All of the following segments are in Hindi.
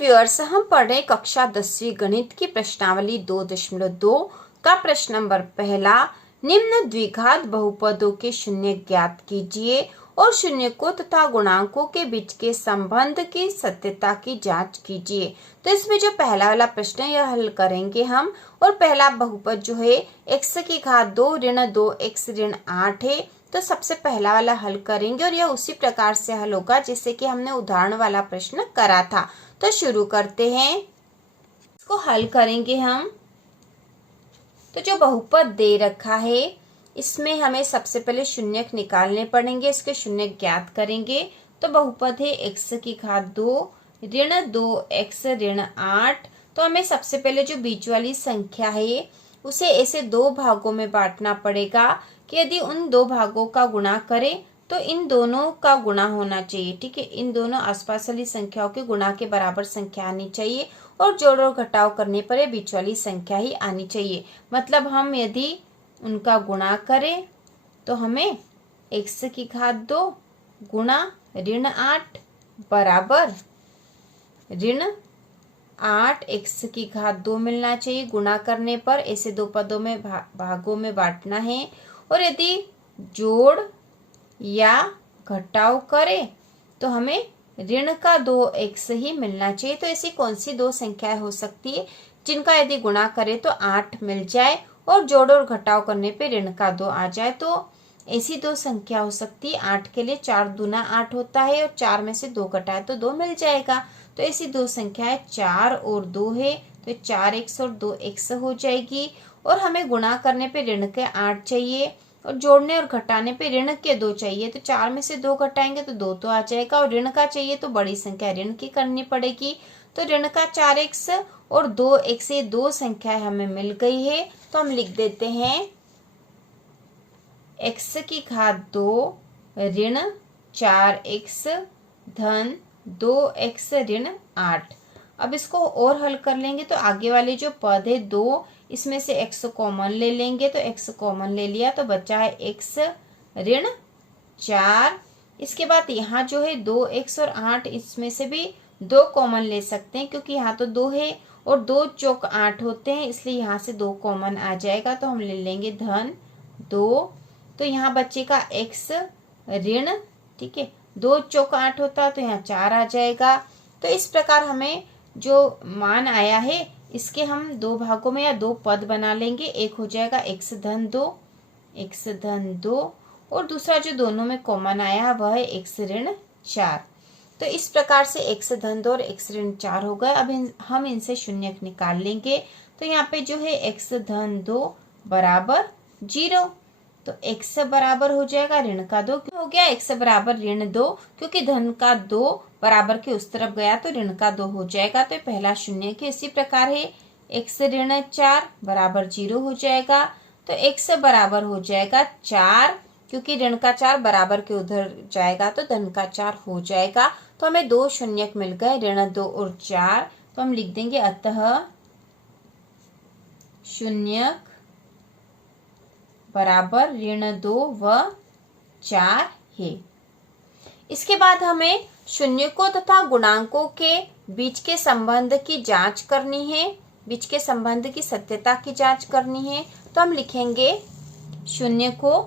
व्यूअर्स, हम पढ़ रहे कक्षा 10वीं गणित की प्रश्नावली 2.2 का प्रश्न नंबर पहला। निम्न द्विघात बहुपदों के शून्य ज्ञात कीजिए और शून्यकों तथा गुणांकों के बीच के संबंध की सत्यता की जांच कीजिए। तो इसमें जो पहला वाला प्रश्न है यह हल करेंगे हम। और पहला बहुपद जो है x की घात 2 ऋण 2x ऋण 8 है। तो सबसे पहला वाला हल करेंगे और यह उसी प्रकार से हल होगा जैसे कि हमने उदाहरण वाला प्रश्न करा था। तो शुरू करते हैं, इसको हल करेंगे हम। तो जो बहुपद दे रखा है इसमें हमें सबसे पहले शून्यक निकालने पड़ेंगे, इसके शून्यक ज्ञात करेंगे। तो बहुपद है x की घात 2 ऋण 2x ऋण 8। तो हमें सबसे पहले जो बीच वाली संख्या है उसे ऐसे दो भागों में बांटना पड़ेगा कि यदि उन दो भागों का गुणा करें तो इन दोनों का गुणा होना चाहिए। ठीक है, इन दोनों आसपास वाली संख्याओं के गुणा के बराबर संख्या आनी चाहिए और जोड़ और घटाव करने पर बीच वाली संख्या ही आनी चाहिए। मतलब हम यदि उनका गुणा करें तो हमें x की घात 2 गुणा ऋण 8 बराबर ऋण 8 x की घात 2 मिलना चाहिए। गुणा करने पर ऐसे दो पदों में भागों में बांटना है। और यदि जोड़ या घटाव करें तो हमें ऋण का 2x ही मिलना चाहिए। तो ऐसी कौन सी दो संख्याएं हो सकती है जिनका यदि गुणा करें तो 8 मिल जाए और जोड़ और घटाव करने पे ऋण का 2 आ जाए। तो ऐसी दो संख्या हो सकती है। 8 के लिए 4 दूना 8 होता है और 4 में से 2 घटाए तो 2 मिल जाएगा। तो ऐसी दो संख्याएं 4 और 2 है, तो 4x और 2x हो जाएगी। और हमें गुणा करने पे ऋण के 8 चाहिए और जोड़ने और घटाने पे ऋण के 2 चाहिए। तो 4 में से 2 घटाएंगे तो 2 तो आ जाएगा और ऋण का चाहिए तो बड़ी संख्या ऋण की करनी पड़ेगी। तो ऋण का 4x और 2x ये दो संख्याएं हमें मिल गई है। तो हम लिख देते हैं x की घात 2 ऋण 4x धन 2x ऋण 8। अब इसको और हल कर लेंगे तो आगे वाले जो पद है 2 इसमें से x कॉमन ले लेंगे। तो x कॉमन ले लिया तो बचा है x ऋण 4। इसके बाद यहाँ जो है 2x और 8 इसमें से भी 2 कॉमन ले सकते हैं क्योंकि यहाँ तो 2 है और 2 चौक 8 होते हैं, इसलिए यहाँ से 2 कॉमन आ जाएगा। तो हम ले लेंगे धन 2। तो यहाँ बचेगा x ऋण, ठीक है, 2 चौक 8 होता है तो यहाँ 4 आ जाएगा। तो इस प्रकार हमें जो मान आया है इसके हम दो भागों में या दो पद बना लेंगे। एक हो जाएगा x धन 2 और दूसरा जो दोनों में कॉमन आया है वह है x ऋण 4। तो इस प्रकार से x धन 2 और x ऋण 4 हो गए। अब हम इनसे शून्यक निकाल लेंगे। तो यहाँ पे जो है x धन 2 बराबर 0। तो x बराबर हो जाएगा ऋण का 2। क्यों हो गया x बराबर ऋण 2? क्योंकि धन का 2 बराबर के उस तरफ गया तो ऋण का 2 हो जाएगा। तो पहला शून्य के इसी प्रकार है x ऋण 4 बराबर 0 हो जाएगा। तो x बराबर हो जाएगा 4, क्योंकि ऋण का 4 बराबर के उधर जाएगा तो धन का 4 हो जाएगा। तो हमें दो शून्यक मिल गए, ऋण 2 और 4। तो हम लिख देंगे अतः शून्यक बराबर ऋण 2 व 4 है। इसके बाद हमें शून्यकों तथा गुणांकों के बीच के संबंध की जांच करनी है, बीच के संबंध की सत्यता की जांच करनी है। तो हम लिखेंगे शून्यकों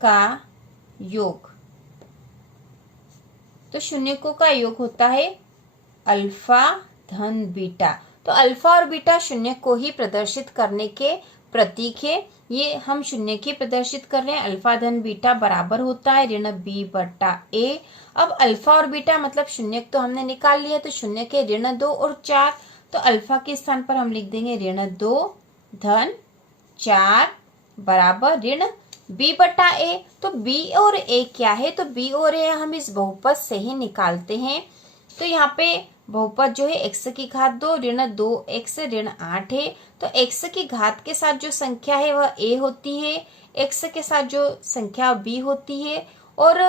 का योग। तो शून्यकों का योग होता है अल्फा धन बीटा। तो अल्फा और बीटा शून्य को ही प्रदर्शित करने के प्रतीक है। ये हम शून्य की प्रदर्शित कर रहे हैं। अल्फा धन बीटा बराबर होता है ऋण b बट्टा a। अब अल्फा और बीटा मतलब शून्य तो हमने निकाल लिया, तो शून्य के ऋण 2 और 4। तो अल्फा के स्थान पर हम लिख देंगे ऋण 2 धन 4 बराबर ऋण b बट्टा a। तो b और a क्या है? तो b और a हम इस बहुपद से ही निकालते हैं। तो यहाँ पे बहुपद जो है x की घात 2 ऋण 2x ऋण 8 है। तो x की घात के साथ जो संख्या है वह a होती है, x के साथ जो संख्या b होती है और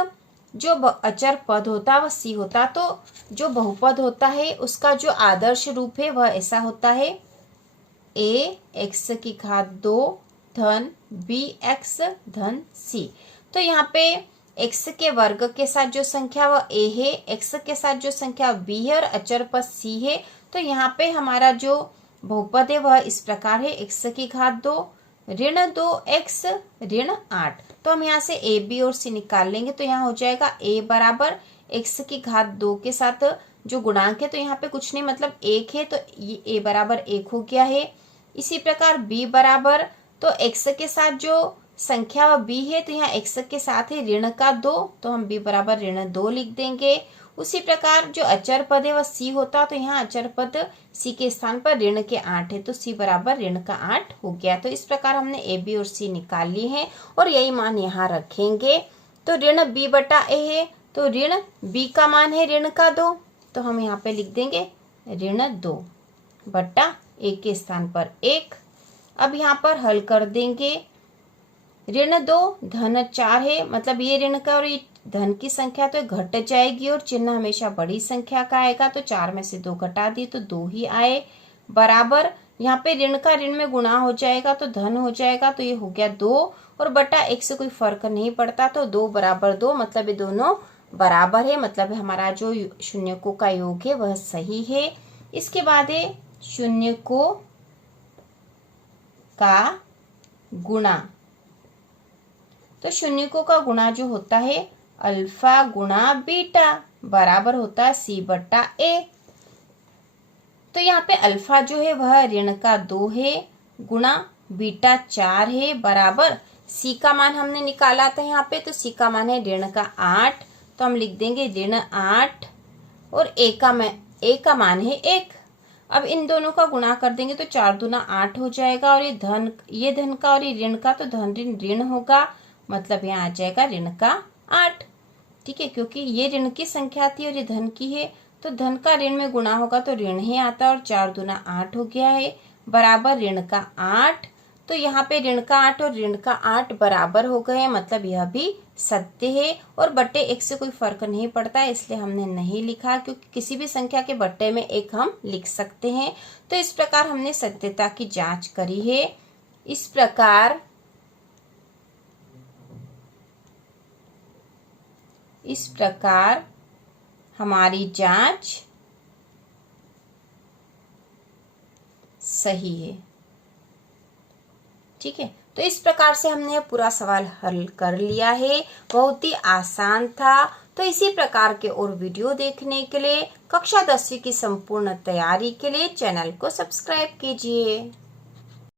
जो अचर पद होता है वह c होता। तो जो बहुपद होता है उसका जो आदर्श रूप है वह ऐसा होता है a x की घात 2 धन bx धन c। तो यहाँ पे x के वर्ग के साथ जो संख्या वह a है, x के साथ जो संख्या b है और अचर पद c है। तो यहाँ पे हमारा जो बहुपद है वह इस प्रकार है, x की घात 2 ऋण 2x ऋण 8। तो हम यहाँ से a b और c निकाल लेंगे। तो यहाँ हो जाएगा a बराबर x की घात 2 के साथ जो गुणांक है, तो यहाँ पे कुछ नहीं मतलब 1 है, तो ये a बराबर 1 हो गया है। इसी प्रकार b बराबर, तो x के साथ जो संख्या व b है, तो यहाँ x के साथ है ऋण का 2, तो हम b बराबर ऋण 2 लिख देंगे। उसी प्रकार जो अचर पद है वह c होता, तो यहाँ अचर पद c के स्थान पर ऋण के 8 है, तो c बराबर ऋण का 8 हो गया। तो इस प्रकार हमने a b और c निकाल ली है और यही मान यहाँ रखेंगे। तो ऋण b बटा a है, तो ऋण b का मान है ऋण का 2, तो हम यहाँ पे लिख देंगे ऋण 2 बटा a के स्थान पर 1। अब यहाँ पर हल कर देंगे। ऋण 2 धन 4 है, मतलब ये ऋण का और ये धन की संख्या तो घट जाएगी और चिन्ह हमेशा बड़ी संख्या का आएगा। तो 4 में से 2 घटा दी तो 2 ही आए, बराबर यहाँ पे ऋण का ऋण में गुणा हो जाएगा तो धन हो जाएगा, तो ये हो गया 2 और बटा 1 से कोई फर्क नहीं पड़ता, तो 2 बराबर 2, मतलब ये दोनों बराबर है, मतलब हमारा जो शून्यकों का योग है वह सही है। इसके बाद है शून्यकों का गुणा। तो शून्यकों का गुणा जो होता है अल्फा गुणा बीटा बराबर होता है c बटा a। तो यहाँ पे अल्फा जो है वह ऋण का 2 है गुणा बीटा 4 है बराबर c का मान हमने निकाला था यहाँ पे, तो c का मान है ऋण का 8, तो हम लिख देंगे ऋण 8 और a का मान है 1। अब इन दोनों का गुणा कर देंगे तो 4 दूना 8 हो जाएगा और ये धन का और ये ऋण का, तो धन ऋण ऋण होगा, मतलब यहाँ आ जाएगा ऋण का 8। ठीक है, क्योंकि ये ऋण की संख्या थी और ये धन की है, तो धन का ऋण में गुणा होगा तो ऋण ही आता और 4 दूना 8 हो गया है बराबर ऋण का 8। तो यहाँ पे ऋण का 8 और ऋण का 8 बराबर हो गए, मतलब यह भी सत्य है और बट्टे 1 से कोई फर्क नहीं पड़ता है, इसलिए हमने नहीं लिखा, क्योंकि किसी भी संख्या के बट्टे में 1 हम लिख सकते हैं। तो इस प्रकार हमने सत्यता की जांच करी है। इस प्रकार हमारी जांच सही है। ठीक है, तो इस प्रकार से हमने पूरा सवाल हल कर लिया है, बहुत ही आसान था। तो इसी प्रकार के और वीडियो देखने के लिए कक्षा 10वीं की संपूर्ण तैयारी के लिए चैनल को सब्सक्राइब कीजिए।